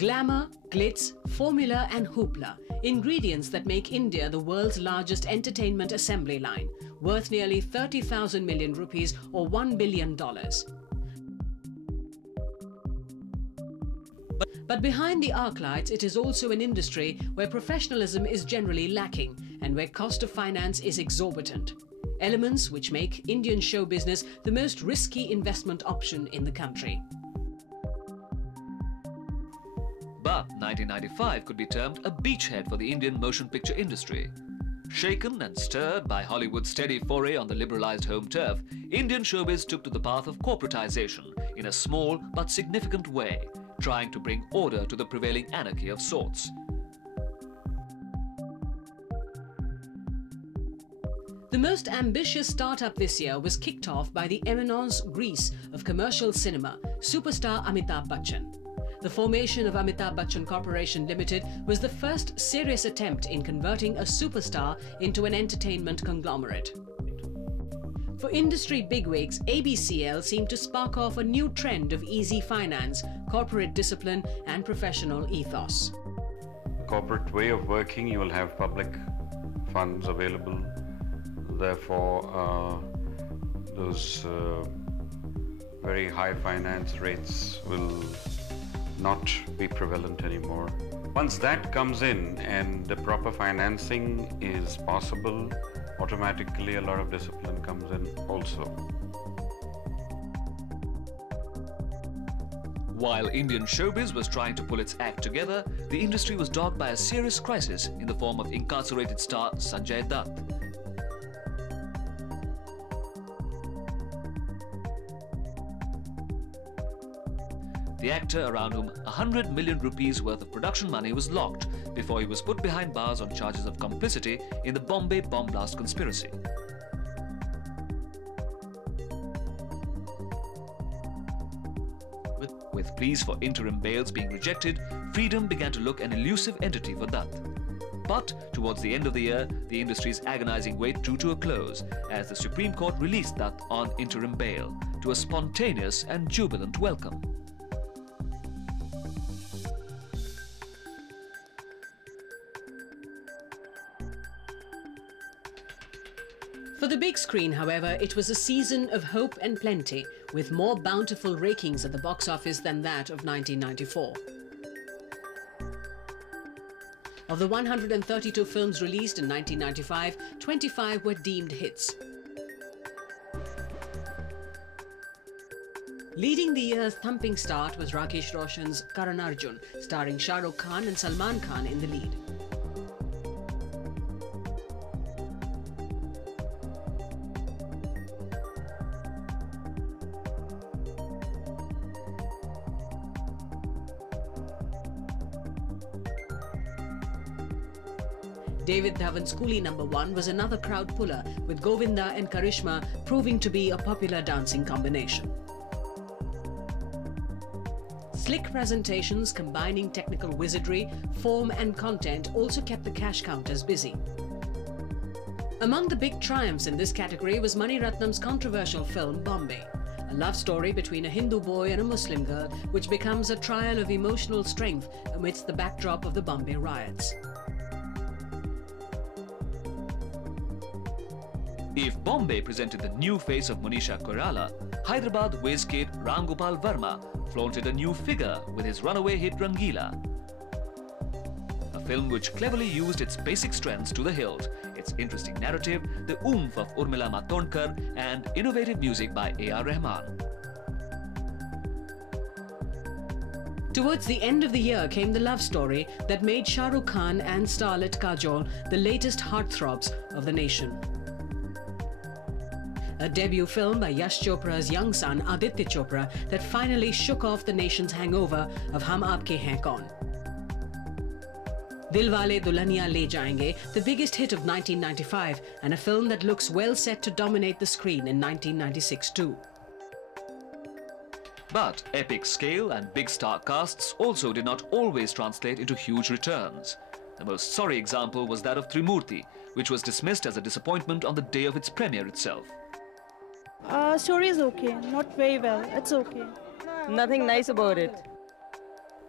Glamour, glitz, formula and hoopla, ingredients that make India the world's largest entertainment assembly line, worth nearly 30,000 million rupees or $1 billion. But behind the arc lights, it is also an industry where professionalism is generally lacking and where cost of finance is exorbitant. Elements which make Indian show business the most risky investment option in the country. But 1995 could be termed a beachhead for the Indian motion picture industry. Shaken and stirred by Hollywood's steady foray on the liberalized home turf, Indian showbiz took to the path of corporatization in a small but significant way, trying to bring order to the prevailing anarchy of sorts. The most ambitious startup this year was kicked off by the éminence grise of commercial cinema, Superstar Amitabh Bachchan. The formation of Amitabh Bachchan Corporation Limited was the first serious attempt in converting a superstar into an entertainment conglomerate. For industry bigwigs, ABCL seemed to spark off a new trend of easy finance, corporate discipline and professional ethos. The corporate way of working, you will have public funds available. Therefore, those very high finance rates will not be prevalent anymore. Once that comes in and the proper financing is possible, automatically a lot of discipline comes in also. While Indian showbiz was trying to pull its act together, the industry was dogged by a serious crisis in the form of incarcerated star Sanjay Dutt. The actor, around whom 100 million rupees worth of production money was locked before he was put behind bars on charges of complicity in the Bombay bomb blast conspiracy. With pleas for interim bails being rejected, freedom began to look an elusive entity for Dutt. But towards the end of the year, the industry's agonizing wait drew to a close as the Supreme Court released Dutt on interim bail to a spontaneous and jubilant welcome. For the big screen, however, it was a season of hope and plenty, with more bountiful rakings at the box office than that of 1994. Of the 132 films released in 1995, 25 were deemed hits. Leading the year's thumping start was Rakesh Roshan's Karan Arjun, starring Shah Rukh Khan and Salman Khan in the lead. David Dhawan's Coolie No. 1 was another crowd puller, with Govinda and Karishma proving to be a popular dancing combination. Slick presentations combining technical wizardry, form and content also kept the cash counters busy. Among the big triumphs in this category was Mani Ratnam's controversial film Bombay, a love story between a Hindu boy and a Muslim girl, which becomes a trial of emotional strength amidst the backdrop of the Bombay riots. If Bombay presented the new face of Manisha Koirala, Hyderabad whiz kid Ram Gopal Verma flaunted a new figure with his runaway hit Rangila. A film which cleverly used its basic strengths to the hilt, its interesting narrative, the oomph of Urmila Matondkar and innovative music by A.R. Rahman. Towards the end of the year came the love story that made Shah Rukh Khan and starlet Kajol the latest heartthrobs of the nation. A debut film by Yash Chopra's young son Aditya Chopra that finally shook off the nation's hangover of Hum Aapke Hain Kaun. Dilwale Dulhaniya Le Jayenge, the biggest hit of 1995, and a film that looks well set to dominate the screen in 1996 too. But epic scale and big star casts also did not always translate into huge returns. The most sorry example was that of Trimurti, which was dismissed as a disappointment on the day of its premiere itself. Story is okay, not very well, it's okay. Nothing nice about it.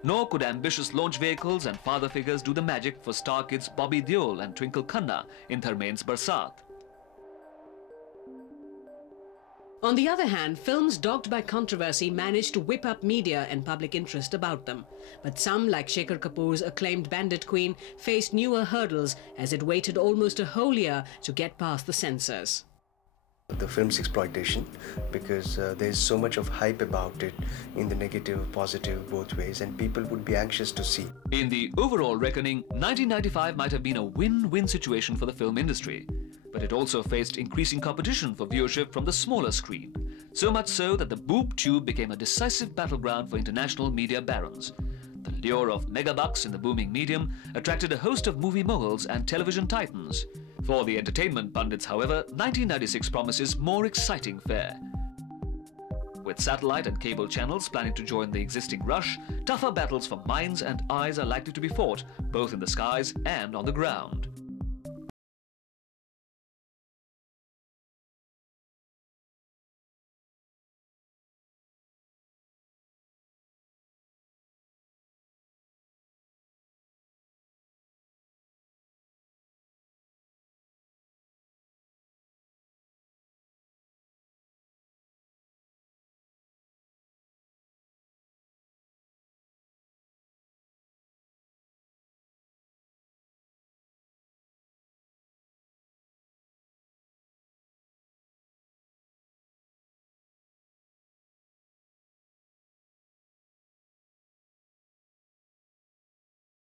Nor could ambitious launch vehicles and father figures do the magic for star kids Bobby Deol and Twinkle Khanna in Dharmen's Barsat. On the other hand, films dogged by controversy managed to whip up media and public interest about them. But some, like Shekhar Kapoor's acclaimed Bandit Queen, faced newer hurdles as it waited almost a whole year to get past the censors. The film's exploitation, because there's so much of hype about it in the negative, positive, both ways, and people would be anxious to see. In the overall reckoning, 1995 might have been a win-win situation for the film industry. But it also faced increasing competition for viewership from the smaller screen. So much so that the boob tube became a decisive battleground for international media barons. The lure of megabucks in the booming medium attracted a host of movie moguls and television titans. For the entertainment pundits, however, 1996 promises more exciting fare. With satellite and cable channels planning to join the existing rush, tougher battles for minds and eyes are likely to be fought, both in the skies and on the ground.